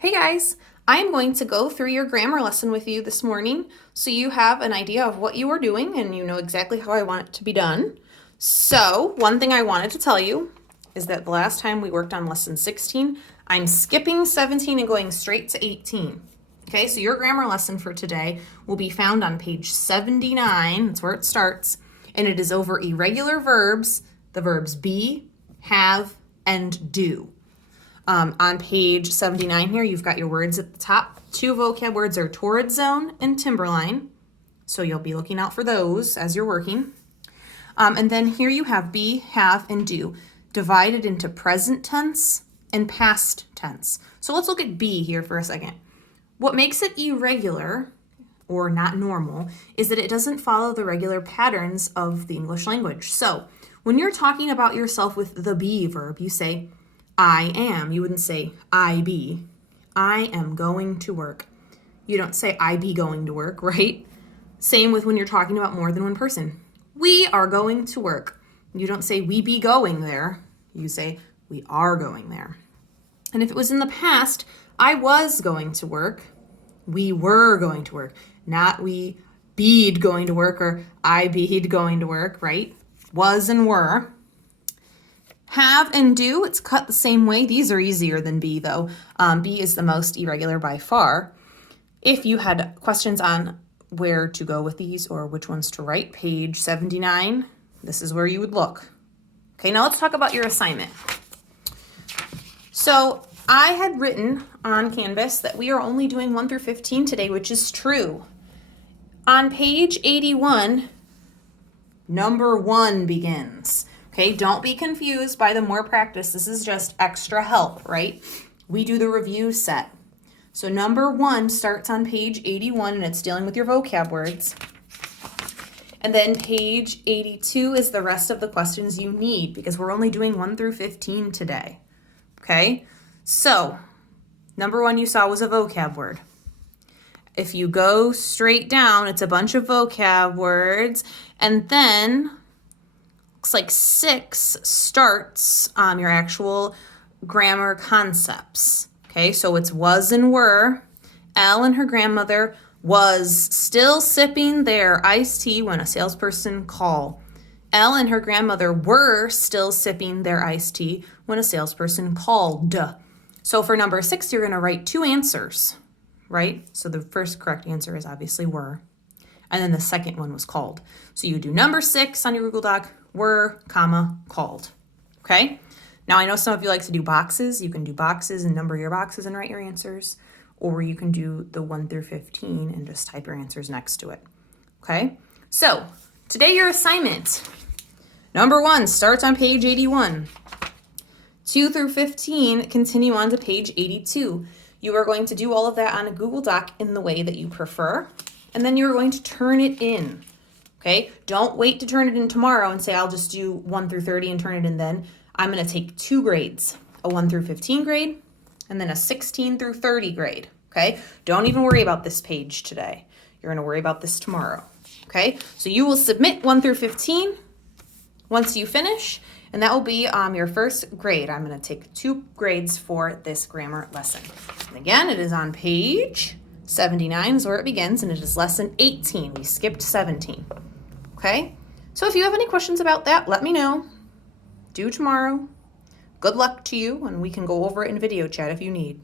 Hey guys, I'm going to go through your grammar lesson with you this morning so you have an idea of what you are doing and you know exactly how I want it to be done. So, one thing I wanted to tell you is that the last time we worked on lesson 16, I'm skipping 17 and going straight to 18. Okay, so your grammar lesson for today will be found on page 79, that's where it starts, and it is over irregular verbs, the verbs be, have, and do. On page 79 here, you've got your words at the top. Two vocab words are torrid zone and timberline. So you'll be looking out for those as you're working. And then here you have be, have, and do divided into present tense and past tense. So let's look at be here for a second. What makes it irregular or not normal is that it doesn't follow the regular patterns of the English language. So when you're talking about yourself with the be verb, you say, I am. You wouldn't say I be. I am going to work. You don't say I be going to work, right? Same with when you're talking about more than one person. We are going to work. You don't say we be going there. You say we are going there. And if it was in the past, I was going to work. We were going to work. Not we beed going to work or I beed going to work, right? Was and were. Have and do, it's cut the same way. These are easier than be, though. Be is the most irregular by far. If you had questions on where to go with these or which ones to write, page 79, this is where you would look. Okay, now let's talk about your assignment. So I had written on Canvas that we are only doing 1 through 15 today, which is true. On page 81, number 1 begins. Okay, don't be confused by the more practice. This is just extra help, right? We do the review set. So number 1 starts on page 81 and it's dealing with your vocab words. And then page 82 is the rest of the questions you need because we're only doing 1 through 15 today. Okay, so number 1 you saw was a vocab word. If you go straight down, it's a bunch of vocab words, and then looks like 6 starts your actual grammar concepts. Okay, so it's was and were. Elle and her grandmother was still sipping their iced tea when a salesperson called. Elle and her grandmother were still sipping their iced tea when a salesperson called. So for number 6, you're going to write 2 answers, right? So the first correct answer is obviously were. And then the second one was called. So you do number 6 on your Google Doc, were, comma, called. Okay? Now I know some of you like to do boxes. You can do boxes and number your boxes and write your answers. Or you can do the 1 through 15 and just type your answers next to it. Okay? So today your assignment. Number 1 starts on page 81. 2 through 15 continue on to page 82. You are going to do all of that on a Google Doc in the way that you prefer. And then you're going to turn it in. Okay, don't wait to turn it in tomorrow and say, I'll just do 1 through 30 and turn it in then. I'm going to take 2 grades, a 1 through 15 grade, and then a 16 through 30 grade. Okay, don't even worry about this page today. You're going to worry about this tomorrow. Okay, so you will submit 1 through 15 once you finish, and that will be your first grade. I'm going to take 2 grades for this grammar lesson. And again, it is on page 79 is where it begins, and it is lesson 18. We skipped 17. Okay? So if you have any questions about that, let me know. Due tomorrow. Good luck to you, and we can go over it in video chat if you need.